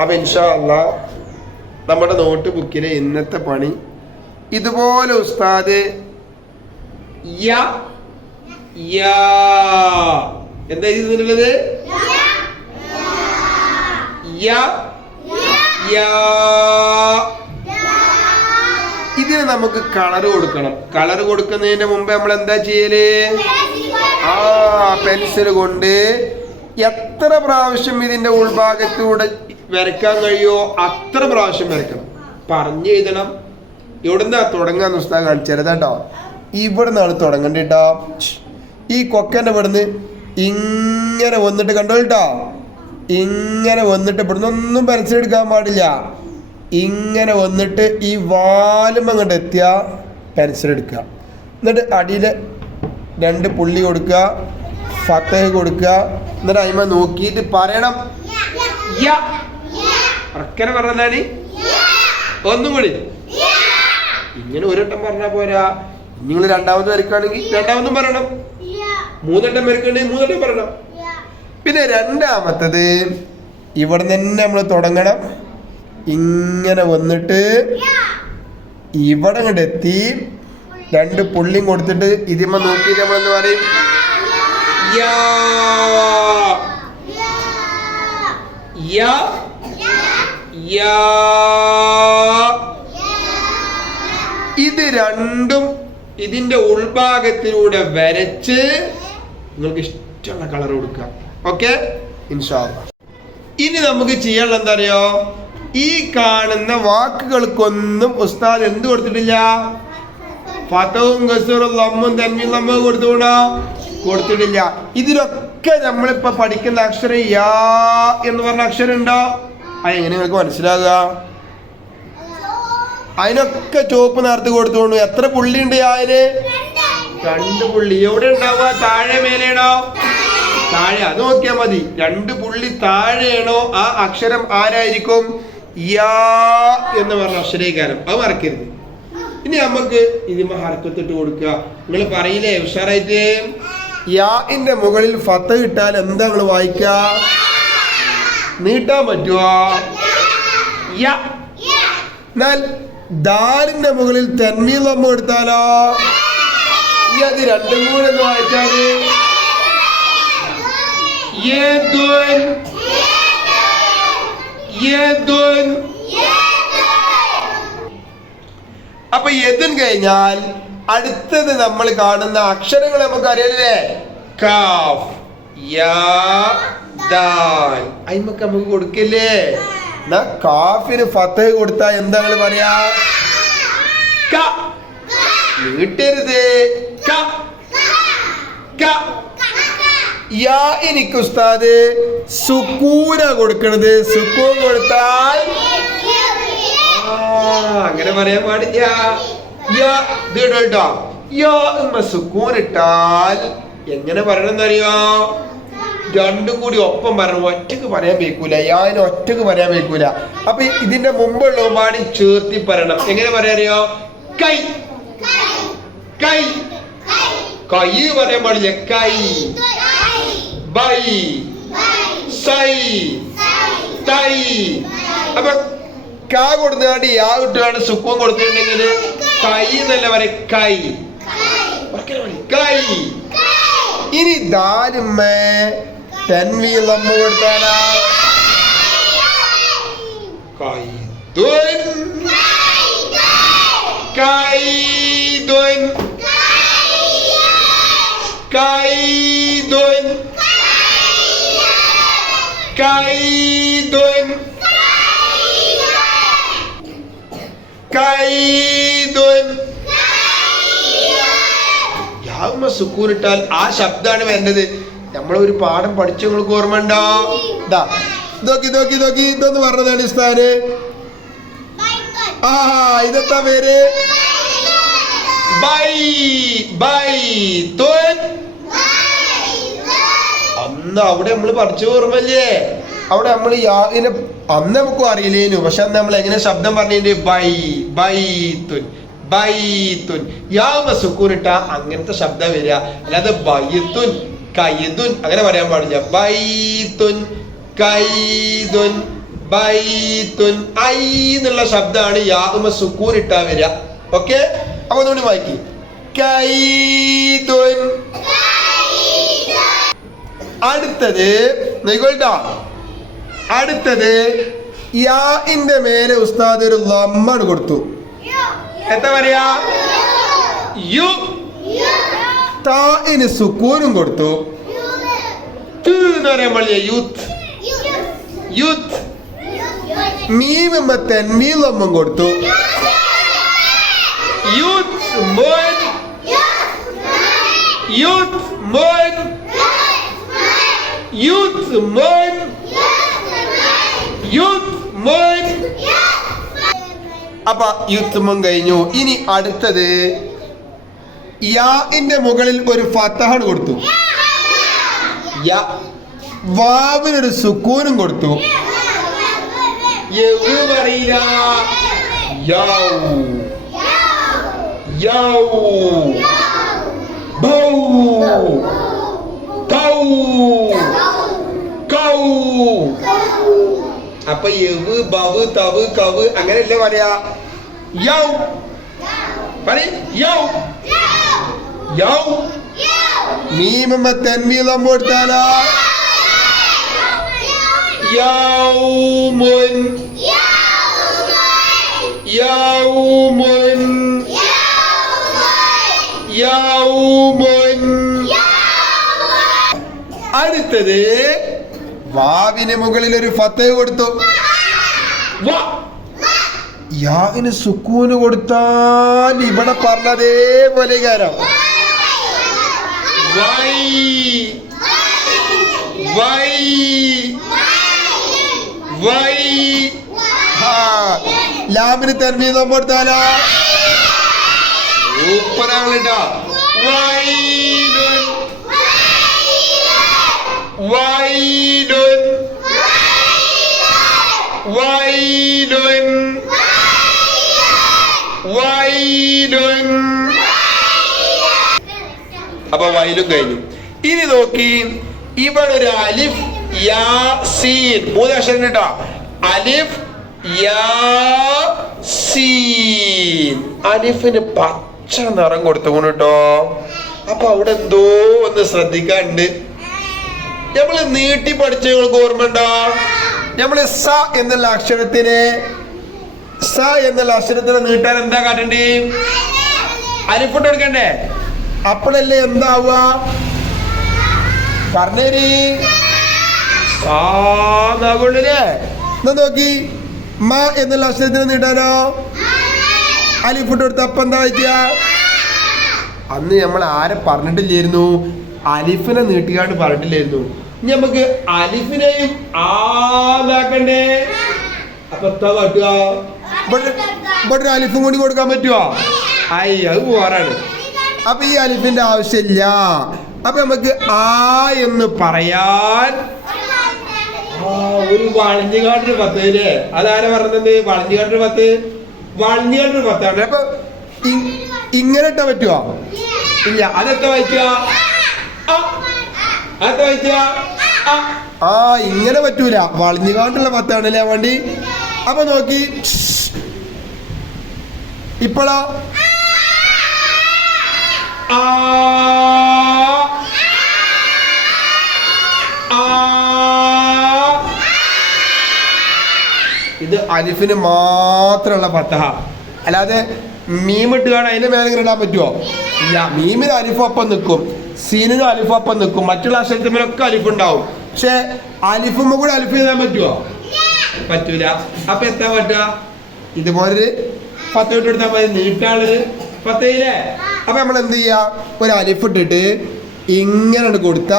അപ്പൊ ഇൻഷാ നമ്മുടെ നോട്ട് ബുക്കിലെ ഇന്നത്തെ പണി ഇതുപോലെ ഉസ്താദ് യ യാ. എന്താ യാ ഇതിന് നമുക്ക് കളർ കൊടുക്കണം. കളർ കൊടുക്കുന്നതിന് മുമ്പ് നമ്മൾ എന്താ ചെയ്യൽ? ആ പെൻസിൽ കൊണ്ട് എത്ര പ്രാവശ്യം ഇതിന്റെ ഉൾഭാഗത്തൂടെ വരയ്ക്കാൻ കഴിയുമോ? അത്ര പ്രാവശ്യം വരയ്ക്കണം. പറഞ്ഞു എഴുതണം. എവിടുന്നാ തുടങ്ങാന്ന് പുസ്തകം കാണിച്ചത് കേട്ടോ ഇവിടുന്നാണ് തുടങ്ങണ്ടേട്ടോ ഈ കൊക്കന്റെ ഇവിടുന്ന് ഇങ്ങനെ വന്നിട്ട് കണ്ടോ കേട്ടോ ഇങ്ങനെ വന്നിട്ട് ഇവിടുന്ന് ഒന്നും പരസ്യമെടുക്കാൻ പാടില്ല. ഇങ്ങനെ വന്നിട്ട് ഈ വാലും അങ്ങോട്ട് എത്തിയ പെൻസിലെടുക്കുക എന്നിട്ട് അടിയിൽ രണ്ട് പുള്ളി കൊടുക്കുക. ഫത്തേ കൊടുക്കുക. എന്നിട്ട് അതിമ നോക്കിയിട്ട് പറയണം. യ. ഉറക്കനെ പറഞ്ഞാൽ? ഒന്നും കൂടി. ഇങ്ങനെ ഒരു പറഞ്ഞാ പറഞ്ഞാൽ പോരാ. നിങ്ങൾ രണ്ടാമത് വരയ്ക്കുകയാണെങ്കിൽ രണ്ടാമതും പറയണം. മൂന്നെണ്ണം വരയ്ക്കുകയാണെങ്കിൽ മൂന്നെണ്ണം പറയണം. പിന്നെ രണ്ടാമത്തത് ഇവിടെ തന്നെ നമ്മൾ തുടങ്ങണം. ഇങ്ങനെ വന്നിട്ട് ഇവിടെ അങ്ങോട്ട് എത്തി. രണ്ട് പുള്ളിയും കൊടുത്തിട്ട് ഇതിമ്മ നോക്കി നമ്മൾ എന്ത് പറയും യാ. യാ. യാ. ഇത് രണ്ടും ഇതിന്റെ ഉൾഭാഗത്തിലൂടെ വരച്ച് നിങ്ങൾക്ക് ഇഷ്ടമുള്ള കളർ കൊടുക്കാം. ഓക്കെ? ഇനി നമുക്ക് ചെയ്യാനുള്ള എന്താ അറിയോ? ഈ കാണുന്ന വാക്കുകൾക്കൊന്നും ഉസ്താദ് എന്ത് കൊടുത്തിട്ടില്ല? ഫതവും ഗസൂറും ലമ്മും തന്മയും ലമ്മും കൊടുത്തുകൂടോ? കൊടുത്തിട്ടില്ല. ഇതിലൊക്കെ നമ്മളിപ്പോ പഠിക്കുന്ന അക്ഷരം യാ എന്ന് പറഞ്ഞ അക്ഷരം ഉണ്ടോ അത് എങ്ങനെ നിങ്ങൾക്ക് മനസ്സിലാകുക അതിനൊക്കെ ചുവപ്പ് നേരത്തെ കൊടുത്തോണ്ടു എത്ര പുള്ളി ഉണ്ട് അതിന്? രണ്ട് പുള്ളി. എവിടെ ഉണ്ടാവുക? താഴെ മേലെയാണോ? താഴെ. അത് നോക്കിയാൽ മതി. രണ്ട് പുള്ളി താഴെയാണോ? ആ അക്ഷരം ആരായിരിക്കും? യാ എന്ന് പറഞ്ഞ അക്ഷരീകാരം അത് മറക്കരുത്. ഇനി നമുക്ക് ഇതിമ ഹർക്കത്തിട്ട് കൊടുക്കുക. നിങ്ങൾ പറയില്ലേ ഉഷാറായിട്ട്? യാന്റെ മുകളിൽ ഫത്ത കിട്ടാൽ എന്താ നിങ്ങൾ വായിക്ക നീട്ടാൻ പറ്റുമോ എന്നാൽ ദാലിന്റെ മുകളിൽ തെന്മീൽ നമ്മ എടുത്താലോ അത് രണ്ടും കൂടെ ഒന്ന് വായിച്ചാൽ. അപ്പൊ എതിൻ കഴിഞ്ഞാൽ അടുത്തത് നമ്മൾ കാണുന്ന അക്ഷരങ്ങൾ നമുക്ക് അറിയാലേ കാഫ് യാ ദാൽ അയിമക്ക് നമുക്ക് കൊടുക്കില്ലേ? എന്നാ കാഫിന് ഫത്തഹ് കൊടുത്താ എന്താ നിങ്ങൾ പറയാ? ക. നീട്ടരുത്. ക. ക. യാ എനിക്ക് ഉസ്താദ് സുക്കൂന കൊടുക്കണത്. സുക്കൂൻ കൊടുത്താൽ? അങ്ങനെ പറയാൻ പാടില്ല. യാ ഇത് കേട്ടോ യാ എന്ന സുക്കൂൻ ഇട്ടാൽ എങ്ങനെ പറയണമെന്നറിയോ? രണ്ടും കൂടി ഒപ്പം വരണം ഒറ്റയ്ക്ക് പറയാൻ വെക്കൂല ഞാനും ഒറ്റയ്ക്ക് പറയാൻ വെക്കൂല അപ്പൊ ഇതിന്റെ മുമ്പുള്ള ഉപാടി ചേർത്തി പറയണം. എങ്ങനെ പറയാറിയോ കൈ. കൈ. കൈ പറയാൻ പാടില്ല? കൈ. ബൈ. സൈ. തൈ. അപ്പൊ കാ കൊടുത്തുകൊണ്ട് യാ കിട്ടുകയാണ് സുഖം കൊടുത്തിട്ടുണ്ടെങ്കിൽ കൈ എന്നല്ല പറയ. കൈ. കൈ. ഇനി ദാരുമ്മ തെൻവീൽ നമ്മ കൊടുത്താലാ കൈതുൻ യാവുമ്മ സുക്കൂനിട്ടാൽ ആ ശബ്ദമാണ് വേണ്ടത്. നമ്മളൊരു പാഠം പഠിച്ചു നിങ്ങൾക്ക് ഓർമ്മ ഉണ്ടോ? ഇതാ നോക്കി നോക്കി ഇതൊക്കെ ഇതൊന്ന് പറഞ്ഞതാണ് ഇസ്താന് ആ ഇതെത്താ പേര്? ബൈ ബൈ തോൻ അന്ന് അവിടെ നമ്മൾ പഠിച്ചു ഓർമ്മല്ലേ അവിടെ നമ്മൾ യാതിനെ അന്ന് നമുക്ക് അറിയില്ലേനു. പക്ഷെ അന്ന് നമ്മൾ എങ്ങനെ ശബ്ദം പറഞ്ഞിട്ട് ബൈ ബൈ തുൻ ബൈ തുൻ യാമ സുക്കൂനിട്ട അങ്ങനത്തെ ശബ്ദം വരിക. അല്ലാതെ ബൈത്തുൻ കൈതുൻ അങ്ങനെ പറയാൻ പാടില്ല. ബൈത്തുൻ കൈതുൻ ബൈത്തുൻ ഐ എന്നുള്ള ശബ്ദമാണ് യാതുമ സുക്കൂർ ഇട്ടാ വരിക. ഓക്കെ? അപ്പൊ ഒന്നുകൂടി വായിക്കി. കൈതുൻ അടുത്തത് നിങ്ങളുടെ അടുത്തത് യാഇന്റെ മേലെ ഉസ്താദ് ഒരു ലമ്മാണ് കൊടുത്തു. എന്താ പറയാ? യു. താഇന് സുക്കൂനും കൊടുത്തു. എന്ന് പറയുമ്പോൾ യൂത്ത്. യൂത്ത്. മീമ തെന്മീലൊന്നും കൊടുത്തു. യൂത്ത് മോൻ. യൂത്ത് മോൻ. യൂത്ത് മോൻ. യൂത്ത് മോൻ. അപ്പൊ യുദ്ധമം കഴിഞ്ഞു. ഇനി അടുത്തത് യാഇന്റെ മുകളിൽ ഒരു ഫത്തഹാണ് കൊടുത്തു. വാവിനൊരു സുക്കൂനും കൊടുത്തു. അപ്പൊ യവ് ബവ് തവ് കവ് അങ്ങനെയല്ലേ പറയാ? യൗ. പറയ്. യൗ. യൗ മീമ തെന്മീലം കൊടുത്താലോ യൗമുൻ യൗമുൻ യൗമുൻ അടുത്തത് വാവിന് മുകളിൽ ഒരു ഫത്തഹ് കൊടുത്തു വ. യാവിന് സുക്കൂന് കൊടുത്താൽ ഇവിടെ പറഞ്ഞതേപോലെ കാരം വൈ. വൈ. വൈ. ലാമിന് തെരഞ്ഞെടുത്താൽ കൊടുത്താലോ. സൂപ്പറാണ് വൈലുൻ വൈലുൻ വൈലുൻ വൈലുൻ അപ്പൊ വയലും കഴിഞ്ഞു. ഇനി നോക്കി ഇവിടെ ഒരു അലിഫ് യാ സീൻ മൂന്ന് കേട്ടോ അലിഫ് യാ സീൻ അലിഫിന് പച്ച നിറം കൊടുത്തു കേട്ടോ അപ്പൊ അവിടെ എന്തോ ഒന്ന് ശ്രദ്ധിക്കാണ്ട്. നമ്മൾ നീട്ടി പഠിച്ച നിങ്ങൾക്ക് ഓർമ്മ ഉണ്ടോ? നമ്മൾ സ എന്നുള്ള അക്ഷരത്തിന് സ എന്നുള്ള അക്ഷരത്തിന് നീട്ടാൻ എന്താ കാട്ടണ്ടേ? അരിഫുട്ട് എടുക്കണ്ടേ അപ്പോഴല്ലേ എന്താവുക? പറഞ്ഞേരി. നോക്കി. മ എന്നുള്ള അക്ഷരത്തിന് നീട്ടാനോ അലിഫിട്ട് കൊടുത്ത അപ്പം എന്താ വായിക്കുക? അന്ന് നമ്മൾ ആരെ പറഞ്ഞിട്ടില്ലായിരുന്നു? അലിഫിനെ നീട്ടിക്കാണ്ട് പറഞ്ഞിട്ടില്ലായിരുന്നു. ഇനി നമുക്ക് അലിഫിനെയും ആലാക്കണ്ടേ അപ്പൊ ഒരു അലിഫും കൂടി കൊടുക്കാൻ പറ്റുമോ ഐ അത് പോറാണ് അപ്പൊ ഈ അലിഫിന്റെ ആവശ്യമില്ല. അപ്പൊ നമുക്ക് ആ എന്ന് പറയാൻ ഒരു വളഞ്ഞുകാട്ടൊരു പത്ത് അല്ലേ? അതാരാ പറഞ്ഞത്? വളഞ്ഞുകാട്ടൊരു പത്ത്? വളഞ്ഞുകാട്ടൊരു പത്താണ് അപ്പൊ ഇങ്ങനെ ഇട്ടാ പറ്റുമോ ഇല്ല. അതെത്ര വായിക്കുക. അതെത്ര വായിക്കുക? ആ. ഇങ്ങനെ പറ്റൂല. വളഞ്ഞുകാട്ടുള്ള പത്താണല്ലേ വണ്ടി? അപ്പൊ നോക്കി. ഇപ്പോഴോ ആ. ഇത് അലിഫിന് മാത്രമുള്ള പത്തഹ അല്ലാതെ മീമിട്ട് കാണാൻ അതിന്റെ മേലെ ഇടാൻ പറ്റുമോ ഇല്ല. മീമിന് അലിഫൊപ്പം നിൽക്കും. സീനിനും അലിഫൊപ്പം നിൽക്കും. മറ്റുള്ള അക്ഷരത്തിലൊക്കെ അലിഫ് ഉണ്ടാവും. പക്ഷെ അലിഫും കൂടെ അലിഫ് എഴുതാൻ പറ്റുമോ പറ്റൂല. അപ്പൊ എത്താ പറ്റുക ഇതുപോലൊരു പത്ത് മിനിറ്റ് എടുത്താൽ മതി. നീട്ടാളത് പത്തയില്ലേ അപ്പൊ നമ്മൾ എന്ത് ചെയ്യാ? ഒരു അലിഫ് ഇട്ടിട്ട് ഇങ്ങനെ കൊടുത്ത?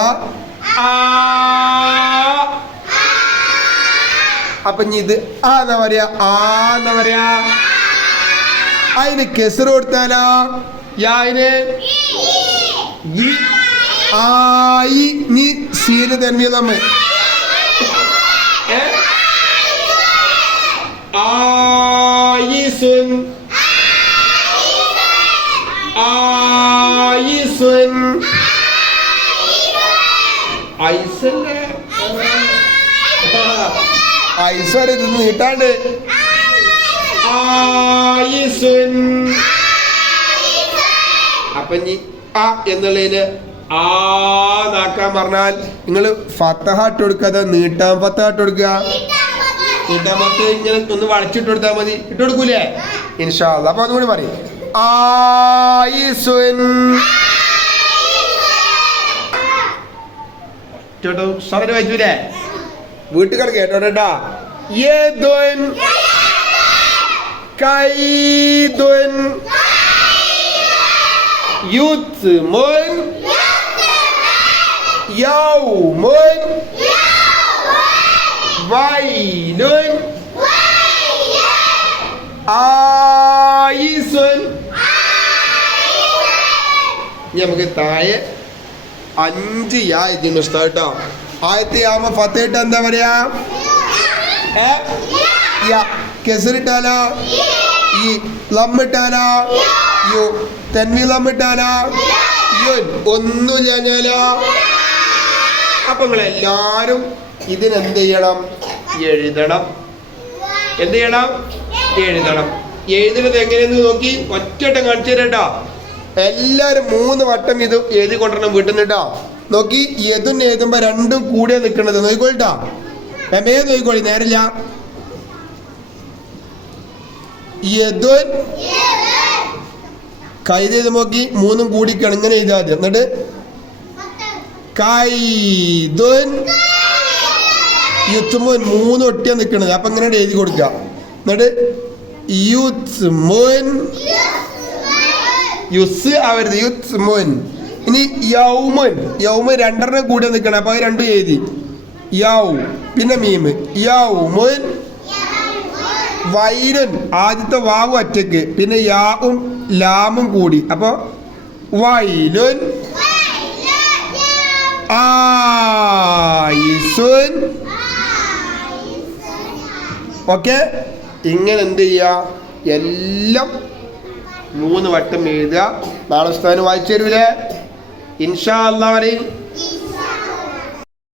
അപ്പൊ ഇനി ഇത് ആ എന്നാ പറയാ? ആ എന്നാ പറയാ? അതിന് കെസർ കൊടുത്താലോ? യായിന് ഈ. ആയി നീ സീന് തന്നെ നമ്മ ഐസല്ലേ നിന്ന് നീട്ടാണ്ട്. അപ്പൊ ആ എന്നുള്ളതിന് ആ നാക്കാൻ പറഞ്ഞാൽ നിങ്ങൾ ഫത്തഹ ഇട്ട് കൊടുക്കാതെ നീട്ടാൻ ഫത്തഹ ഇട്ട് കൊടുക്കുക? നീട്ടാൻ പത്ത് ഇങ്ങനെ ഒന്ന് വളച്ചിട്ട് കൊടുത്താൽ മതി. ഇട്ട് കൊടുക്കൂലേ? ഇൻഷാ അല്ലാ അപ്പൊ അതുകൂടി പറയും. ആയിസുൻ. ചേട്ടോ സാറിന് വായിച്ചൂലേ വീട്ടുകാർ കേട്ടോട്ടാ യദുൻ കൈദുൻ യുത്മുൻ യൗമുൻ വൈലുൻ ആയിസുൻ ഇനി നമുക്ക് താഴെ അഞ്ച് യാ ഇതിന് കേട്ടോ ആയത്തെ ആവുമ്പോ ഫത്തേട്ട് എന്താ പറയാ? ഏ? യ. ഈ ലമ്മിട്ടാലോ? യു. തെന്മി ലമ്മിട്ടാലോ? യുൻ ഒന്നുമില്ല ഞാനോ അപ്പൊ നിങ്ങൾ എല്ലാരും ഇതിനെന്ത് ചെയ്യണം? എഴുതണം. എന്ത് ചെയ്യണം? എഴുതണം. എഴുതുന്നത് എങ്ങനെയെന്ന് നോക്കി ഒറ്റവട്ടം കാണിച്ചു തരാം കേട്ടോ. എല്ലാരും മൂന്ന് വട്ടം ഇത് എഴുതി കൊണ്ടുവരണം വീട്ടിൽ നോക്കി എതും എഴുതുമ്പോ രണ്ടും കൂടെ നിൽക്കണത് നോക്കിക്കോളിട്ടാ എമേ നോക്കിക്കോളി നേരില്ല യദുൻ കൈത് നോക്കി മൂന്നും കൂടിക്കണം ഇങ്ങനെ എഴുതാ മതി എന്നിട്ട് കൈതുൻ യുത്മുൻ മൂന്ന് ഒട്ടിയാ നിൽക്കണത് അപ്പൊ ഇങ്ങനെ എഴുതി കൊടുക്കുക എന്നിട്ട് യുത്മുൻ യുസ് ആവരുത് യുത്മുൻ ഇനി യൗമുൻ യൗമൻ രണ്ടെണ്ണം കൂടിയാ നിൽക്കണം അപ്പൊ രണ്ടും എഴുതി യൗ പിന്നെ മീമ്. മോൻ വൈരൻ. ആദ്യത്തെ വാവ് അറ്റക്ക് പിന്നെ യാവും ലാമും കൂടി. അപ്പൊ വൈലുൻ. ആയിസുൻ ഓക്കെ? ഇങ്ങനെ എന്ത് ചെയ്യുക എല്ലാം മൂന്ന് വട്ടം എഴുതുക. നാളെ സ്ഥാനം വായിച്ചു തരൂലേ? ഇൻഷാ അല്ലാ പറയും.